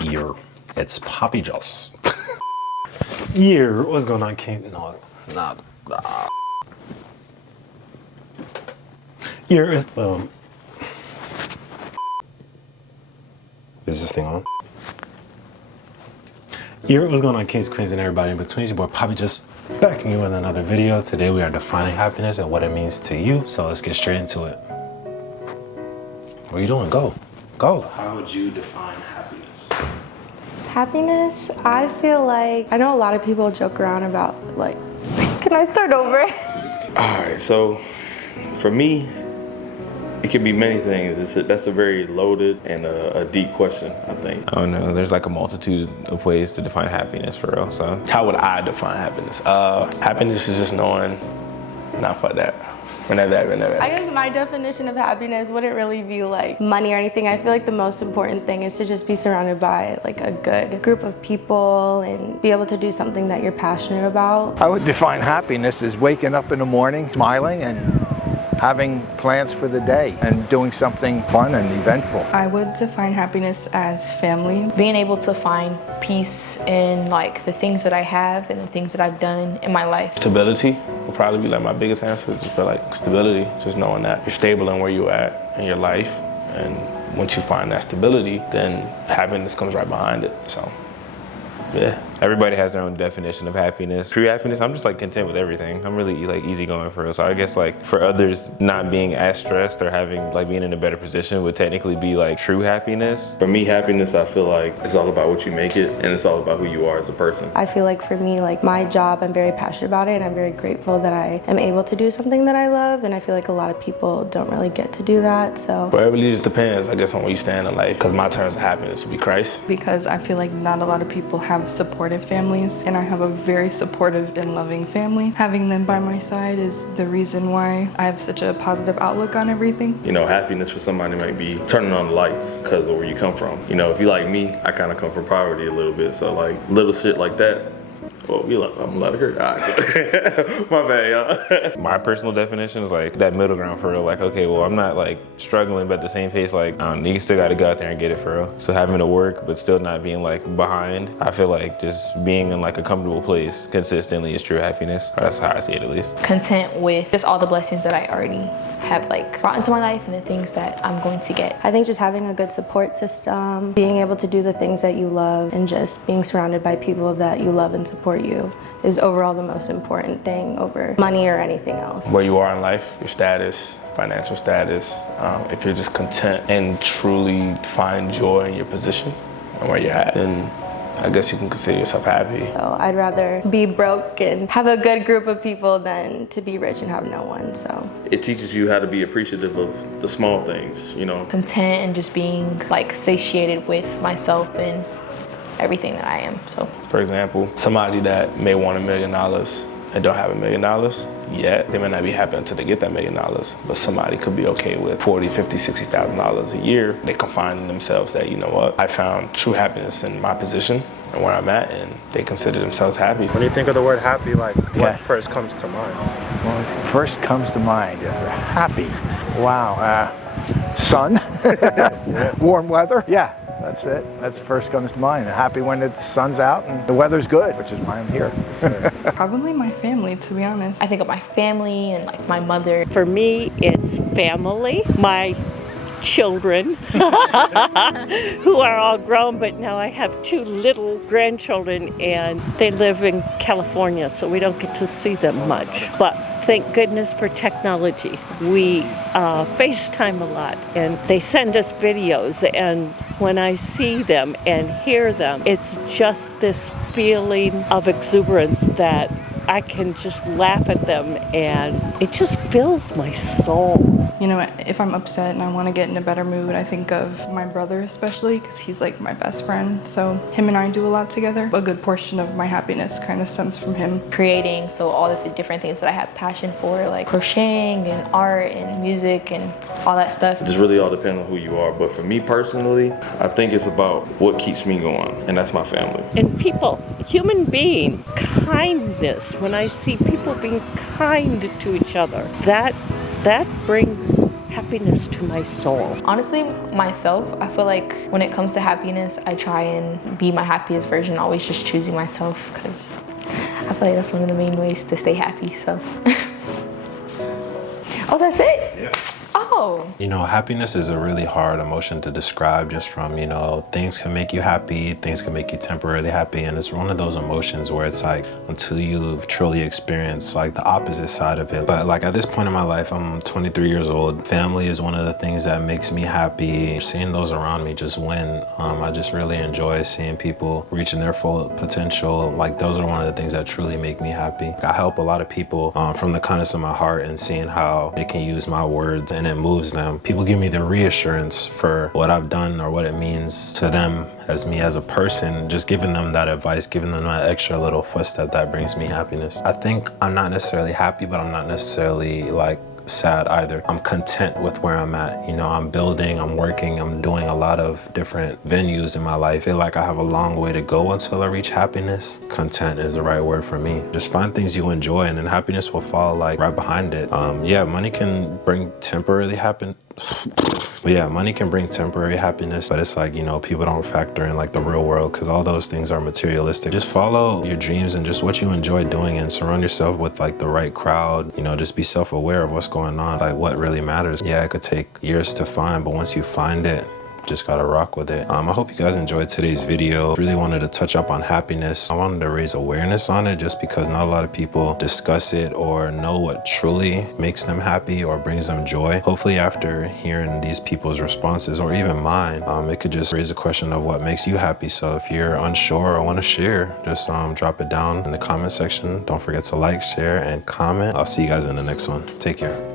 Year. It's Poppy Joss. Year. What's going on, King? No, nah. Year is Is this thing on? Year, what's going on, Kings, Queens, and everybody in between? It's your boy Poppy Joss back you with another video. Today we are defining happiness and what it means to you. So let's get straight into it. What are you doing? Go. How would you define happiness? Happiness, I feel like, I know a lot of people joke around about like, can I start over? All right, so for me, it could be many things. That's a very loaded and a deep question, I think. I don't know. There's like a multitude of ways to define happiness for real. So how would I define happiness? Happiness is just knowing, nah, fuck that. Whenever. I guess my definition of happiness wouldn't really be like money or anything. I feel like the most important thing is to just be surrounded by like a good group of people and be able to do something that you're passionate about. I would define happiness as waking up in the morning, smiling, and having plans for the day and doing something fun and eventful. I would define happiness as family. Being able to find peace in like the things that I have and the things that I've done in my life. Stability would probably be like my biggest answer. Just feel like stability, just knowing that you're stable in where you're at in your life. And once you find that stability, then happiness comes right behind it. So, yeah. everybody has their own definition of happiness. True happiness, I'm just like content with everything. I'm really like easygoing for real. So I guess like for others, not being as stressed or having like being in a better position would technically be like true happiness. For me, happiness, I feel like it's all about what you make it, and it's all about who you are as a person. I feel like for me, like my job, I'm very passionate about it, and I'm very grateful that I am able to do something that I love, and I feel like a lot of people don't really get to do that, so. But it really just depends, I guess, on where you stand in life, because my terms of happiness would be Christ. Because I feel like not a lot of people have supportive families, and I have a very supportive and loving family. Having them by my side is the reason why I have such a positive outlook on everything. You know, happiness for somebody might be turning on the lights because of where you come from. You know, if you like me, I kind of come from poverty a little bit, so like little shit like that, well, I'm let her. My bad, y'all. My personal definition is like that middle ground for real. Like, okay, well, I'm not like struggling, but at the same pace, like, you still got to go out there and get it for real. So having to work, but still not being like behind. I feel like just being in like a comfortable place consistently is true happiness. Or that's how I see it, at least. Content with just all the blessings that I already have like brought into my life and the things that I'm going to get. I think just having a good support system, being able to do the things that you love, and just being surrounded by people that you love and support you is overall the most important thing over money or anything else. Where you are in life, your status, financial status, if you're just content and truly find joy in your position and where you're at, then I guess you can consider yourself happy. So I'd rather be broke and have a good group of people than to be rich and have no one, so. It teaches you how to be appreciative of the small things, you know. Content and just being like satiated with myself and everything that I am, so. For example, somebody that may want $1 million and don't have $1 million yet, they may not be happy until they get that $1 million, but somebody could be okay with $40,000, $50,000, $60,000 a year. They can find in themselves that, you know what, I found true happiness in my position and where I'm at, and they consider themselves happy. When you think of the word happy, like what first comes to mind? Well, first comes to mind, happy. Wow, sun, warm weather. Yeah, that's it. That's first comes to mind. Happy when the sun's out and the weather's good, which is why I'm here. Probably my family, to be honest. I think of my family and like my mother. For me, it's family, my children, who are all grown, but now I have 2 little grandchildren, and they live in California, so we don't get to see them much. But thank goodness for technology. We FaceTime a lot, and they send us videos, and when I see them and hear them, it's just this feeling of exuberance that I can just laugh at them, and it just fills my soul. You know, if I'm upset and I want to get in a better mood, I think of my brother especially, because he's like my best friend. So him and I do a lot together. A good portion of my happiness kind of stems from him. Creating, so all of the different things that I have passion for, like crocheting and art and music and all that stuff. It just really all depends on who you are. But for me personally, I think it's about what keeps me going, and that's my family. And people, human beings, kindness. When I see people being kind to each other, that brings happiness happiness to my soul? Honestly, myself, I feel like when it comes to happiness, I try and be my happiest version, always just choosing myself, because I feel like that's one of the main ways to stay happy, so. Oh, that's it? Yeah. Oh. You know, happiness is a really hard emotion to describe just from, you know, things can make you happy, things can make you temporarily happy. And it's one of those emotions where it's like, until you've truly experienced like the opposite side of it. But like at this point in my life, I'm 23 years old. Family is one of the things that makes me happy. Seeing those around me just win. I just really enjoy seeing people reaching their full potential. Like those are one of the things that truly make me happy. I help a lot of people from the kindness of my heart and seeing how they can use my words and it moves them. People give me the reassurance for what I've done or what it means to them as me as a person. Just giving them that advice, giving them that extra little footstep that brings me happiness. I think I'm not necessarily happy, but I'm not necessarily like sad either. I'm content with where I'm at. You know, I'm building, I'm working, I'm doing a lot of different venues in my life. I feel like I have a long way to go until I reach happiness. Content is the right word for me. Just find things you enjoy and then happiness will fall like right behind it. Yeah, money can bring temporarily happen. But yeah, money can bring temporary happiness, but it's like, you know, people don't factor in like the real world because all those things are materialistic. Just follow your dreams and just what you enjoy doing and surround yourself with like the right crowd. You know, just be self-aware of what's going on, like what really matters. Yeah, it could take years to find, but once you find it, just gotta rock with it. I hope you guys enjoyed today's video. Really wanted to touch up on happiness. I wanted to raise awareness on it just because not a lot of people discuss it or know what truly makes them happy or brings them joy. Hopefully after hearing these people's responses or even mine, it could just raise a question of what makes you happy. So if you're unsure or want to share, just drop it down in the comment section. Don't forget to like, share, and comment. I'll see you guys in the next one. Take care.